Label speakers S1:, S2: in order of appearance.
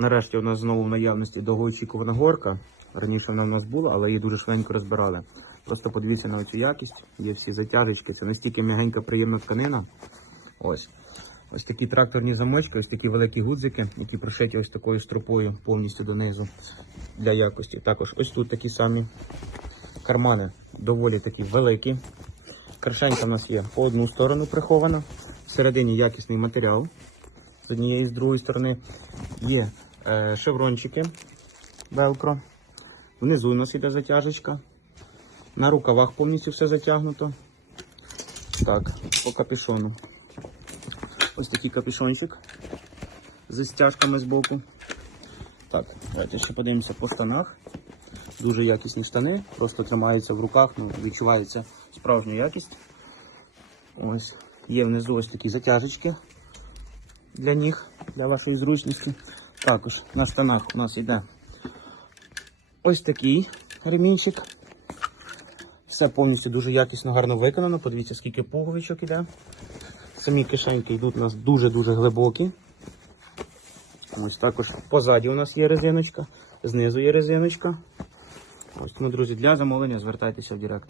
S1: Нарешті у нас знову в наявності довгоочікувана горка. Раніше вона в нас була, але її дуже швидко розбирали. Просто подивіться на цю якість. Є всі затяжечки. Це настільки м'ягенька, приємна тканина. Ось. Ось такі тракторні замочки, ось такі великі гудзики, які прошиті ось такою стропою повністю донизу для якості. Також ось тут такі самі кармани доволі такі великі. Крашенька в нас є по одну сторону прихована. Всередині якісний матеріал. З однієї і з другої сторони є шеврончики велкро. Внизу у нас іде затяжечка. На рукавах повністю все затягнуто. Так, по капюшону. Ось такий капюшончик з стяжками з боку. Так, давайте ще подивимося по штанах. Дуже якісні штани, просто тримаються в руках, ну, відчувається справжня якість. Ось. Є внизу ось такі затяжечки для ніг, для вашої зручності. Також на штанах у нас йде ось такий ремінчик. Все повністю дуже якісно, гарно виконано. Подивіться, скільки пуговичок іде. Самі кишеньки йдуть у нас дуже-дуже глибокі. Ось також позаді у нас є резиночка, знизу є резиночка. Ось тому, друзі, для замовлення звертайтеся в Директ.